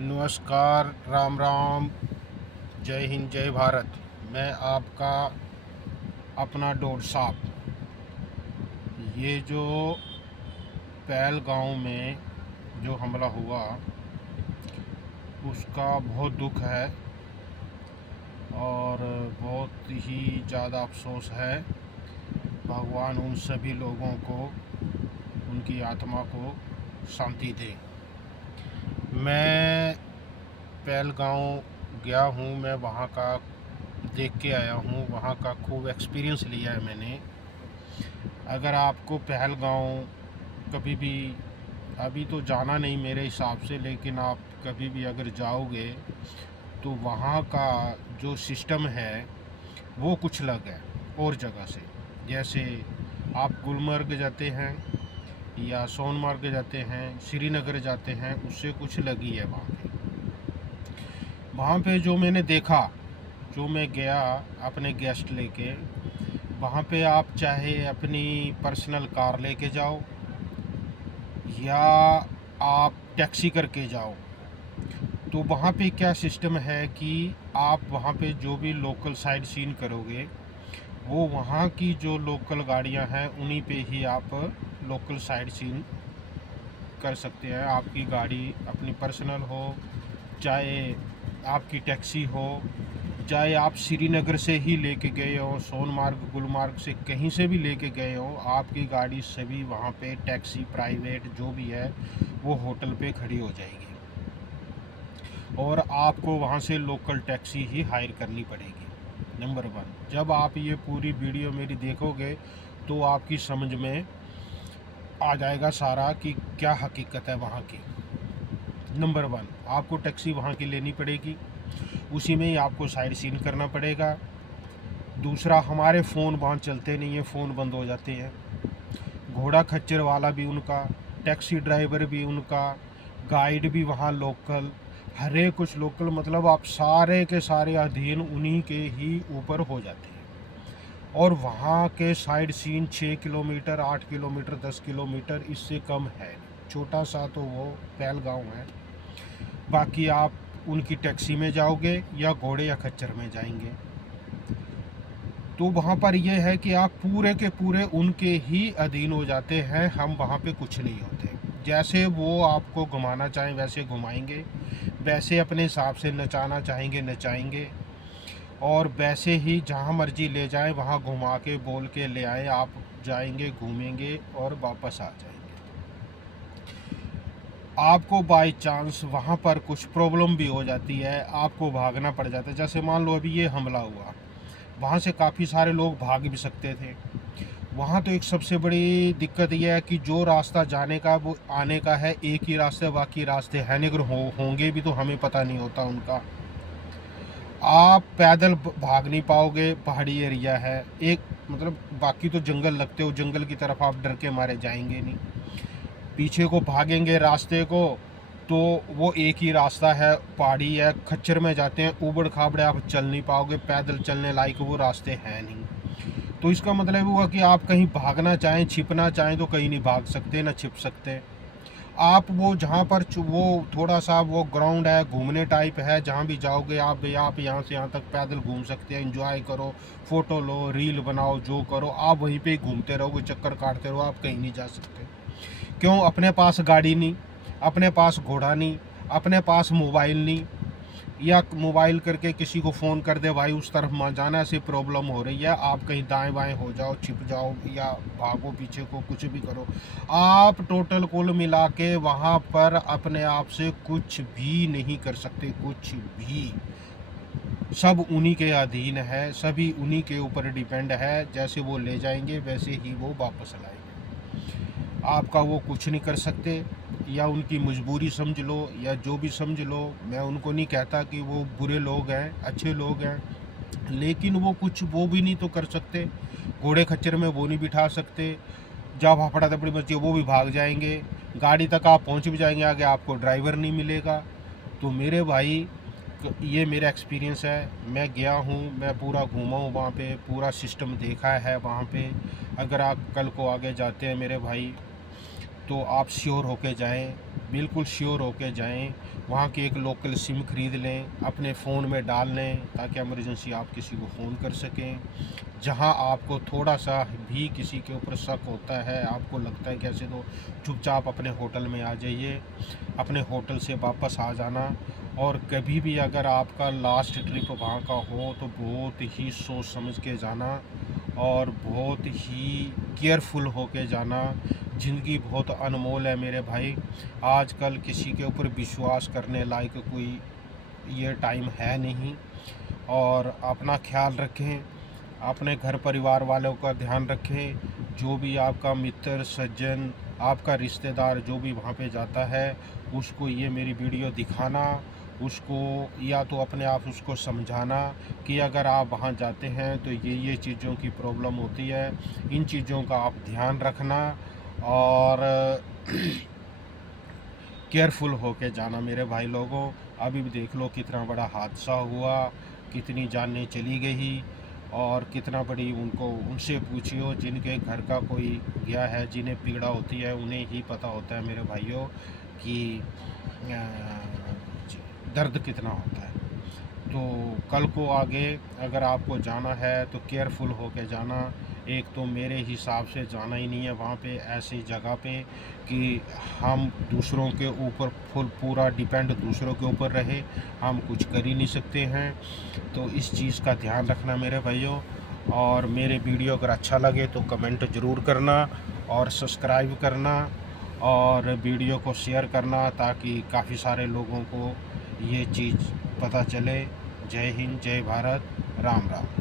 नमस्कार, राम राम, जय हिंद, जय भारत। मैं आपका अपना डोड साहब। ये जो पहलगाँव में जो हमला हुआ उसका बहुत दुख है और बहुत ही ज़्यादा अफसोस है। भगवान उन सभी लोगों को, उनकी आत्मा को शांति दे। मैं पहलगाँव गया हूँ, मैं वहाँ का देख के आया हूँ, वहाँ का खूब एक्सपीरियंस लिया है मैंने। अगर आपको पहलगाँव कभी भी, अभी तो जाना नहीं मेरे हिसाब से, लेकिन आप कभी भी अगर जाओगे तो वहाँ का जो सिस्टम है वो कुछ अलग है और जगह से। जैसे आप गुलमर्ग जाते हैं या सोनमर्ग जाते हैं, श्रीनगर जाते हैं, उससे कुछ अलग ही है वहाँ पे जो मैंने देखा, जो मैं गया अपने गेस्ट लेके, वहाँ पे आप चाहे अपनी पर्सनल कार लेके जाओ या आप टैक्सी करके जाओ, तो वहाँ पे क्या सिस्टम है कि आप वहाँ पे जो भी लोकल साइड सीन करोगे वो वहाँ की जो लोकल गाड़ियाँ हैं उन्हीं पे ही आप लोकल साइड सीन कर सकते हैं। आपकी गाड़ी अपनी पर्सनल हो, चाहे आपकी टैक्सी हो, चाहे आप श्रीनगर से ही लेके गए हो, सोनमार्ग गुलमार्ग से कहीं से भी लेके गए हो, आपकी गाड़ी सभी वहाँ पे टैक्सी प्राइवेट जो भी है वो होटल पे खड़ी हो जाएगी और आपको वहाँ से लोकल टैक्सी ही हायर करनी पड़ेगी। नंबर वन, जब आप ये पूरी वीडियो मेरी देखोगे तो आपकी समझ में आ जाएगा सारा कि क्या हकीकत है वहाँ की। नंबर वन, आपको टैक्सी वहाँ की लेनी पड़ेगी, उसी में ही आपको साइड सीन करना पड़ेगा। दूसरा, हमारे फ़ोन वहाँ चलते नहीं हैं, फ़ोन बंद हो जाते हैं। घोड़ा खच्चर वाला भी उनका, टैक्सी ड्राइवर भी उनका, गाइड भी वहाँ लोकल, हर एक कुछ लोकल, मतलब आप सारे के सारे अधीन उन्हीं के ही ऊपर हो जाते हैं। और वहाँ के sightseeing 6 kilometre, 8 kilometre, 10 kilometre, इससे कम है। छोटा सा तो वो पहलगाँव है। बाकी आप उनकी टैक्सी में जाओगे या घोड़े या खच्चर में जाएंगे, तो वहाँ पर यह है कि आप पूरे के पूरे उनके ही अधीन हो जाते हैं। हम वहाँ पे कुछ नहीं होते। जैसे वो आपको घुमाना चाहें वैसे घुमाएंगे, वैसे अपने हिसाब से नचाना चाहेंगे नचाएंगे, और वैसे ही जहाँ मर्जी ले जाएं वहाँ घुमा के बोल के ले आए, आप जाएंगे, घूमेंगे और वापस आ जाएंगे। आपको बाय चांस वहाँ पर कुछ प्रॉब्लम भी हो जाती है, आपको भागना पड़ जाता है। जैसे मान लो अभी ये हमला हुआ, वहाँ से काफ़ी सारे लोग भाग भी सकते थे। वहाँ तो एक सबसे बड़ी दिक्कत यह है कि जो रास्ता जाने का वो आने का है, एक ही रास्ते, बाकी रास्ते है नहीं, अगर होंगे भी तो हमें पता नहीं होता उनका। आप पैदल भाग नहीं पाओगे, पहाड़ी एरिया है एक, मतलब बाकी तो जंगल लगते हो, जंगल की तरफ आप डर के मारे जाएंगे नहीं। पीछे को भागेंगे रास्ते को तो वो एक ही रास्ता है, पहाड़ी है। खच्चर में जाते हैं, ऊबड़ खाबड़े, आप चल नहीं पाओगे, पैदल चलने लायक वो रास्ते हैं नहीं। तो इसका मतलब हुआ कि आप कहीं भागना चाहें, छिपना चाहें तो कहीं नहीं भाग सकते, ना छिप सकते। आप वो जहाँ पर वो थोड़ा सा वो ग्राउंड है, घूमने टाइप है, जहाँ भी जाओगे आप यहाँ से यहाँ तक पैदल घूम सकते हैं, एंजॉय करो, फ़ोटो लो, रील बनाओ, जो करो आप वहीं पे घूमते रहोगे, चक्कर काटते रहो, आप कहीं नहीं जा सकते। क्यों? अपने पास गाड़ी नहीं, अपने पास घोड़ा नहीं, अपने पास मोबाइल नहीं, या मोबाइल करके किसी को फ़ोन कर दे भाई उस तरफ मत जाना, ऐसी प्रॉब्लम हो रही है, आप कहीं दाएं बाएं हो जाओ, छिप जाओ या भागो पीछे को, कुछ भी करो, आप टोटल कुल मिला के वहाँ पर अपने आप से कुछ भी नहीं कर सकते, कुछ भी। सब उन्हीं के अधीन है, सभी उन्हीं के ऊपर डिपेंड है। जैसे वो ले जाएंगे वैसे ही वो वापस लाएंगे, आपका वो कुछ नहीं कर सकते। या उनकी मजबूरी समझ लो या जो भी समझ लो, मैं उनको नहीं कहता कि वो बुरे लोग हैं, अच्छे लोग हैं, लेकिन वो कुछ वो भी नहीं तो कर सकते। घोड़े खच्चर में वो नहीं बिठा सकते, जब हफड़ा दफड़ी मची वो भी भाग जाएंगे, गाड़ी तक आप पहुंच भी जाएंगे, आगे आपको ड्राइवर नहीं मिलेगा। तो मेरे भाई, ये मेरा एक्सपीरियंस है, मैं गया हूँ, मैं पूरा घूमा हूँ वहाँ पे, पूरा सिस्टम देखा है वहाँ पे। अगर आप कल को आगे जाते हैं मेरे भाई तो आप श्योर होके जाएं, बिल्कुल श्योर होके जाएं। वहाँ की एक लोकल सिम खरीद लें, अपने फ़ोन में डाल लें, ताकि इमरजेंसी आप किसी को फ़ोन कर सकें। जहाँ आपको थोड़ा सा भी किसी के ऊपर शक होता है, आपको लगता है कैसे, तो चुपचाप अपने होटल में आ जाइए, अपने होटल से वापस आ जाना। और कभी भी अगर आपका लास्ट ट्रिप वहाँ का हो तो बहुत ही सोच समझ के जाना और बहुत ही केयरफुल होके जाना। ज़िंदगी बहुत अनमोल है मेरे भाई। आजकल किसी के ऊपर विश्वास करने लायक कोई ये टाइम है नहीं। और अपना ख्याल रखें, अपने घर परिवार वालों का ध्यान रखें। जो भी आपका मित्र सज्जन, आपका रिश्तेदार जो भी वहाँ पे जाता है, उसको ये मेरी वीडियो दिखाना, उसको या तो अपने आप उसको समझाना कि अगर आप वहाँ जाते हैं तो ये चीज़ों की प्रॉब्लम होती है, इन चीज़ों का आप ध्यान रखना और केयरफुल होके जाना मेरे भाई लोगों। अभी भी देख लो कितना बड़ा हादसा हुआ, कितनी जानें चली गई और कितना बड़ी, उनको उनसे पूछियो जिनके घर का कोई गया है, जिन्हें पीड़ा होती है, उन्हें ही पता होता है मेरे भाइयों कि दर्द कितना होता है। तो कल को आगे अगर आपको जाना है तो केयरफुल होके जाना। एक तो मेरे हिसाब से जाना ही नहीं है वहाँ पे, ऐसी जगह पे कि हम दूसरों के ऊपर पूरा डिपेंड दूसरों के ऊपर रहे, हम कुछ कर ही नहीं सकते हैं। तो इस चीज़ का ध्यान रखना मेरे भाइयों। और मेरे वीडियो अगर अच्छा लगे तो कमेंट ज़रूर करना और सब्सक्राइब करना और वीडियो को शेयर करना, ताकि काफ़ी सारे लोगों को ये चीज़ पता चले। जय हिंद, जय भारत, राम राम।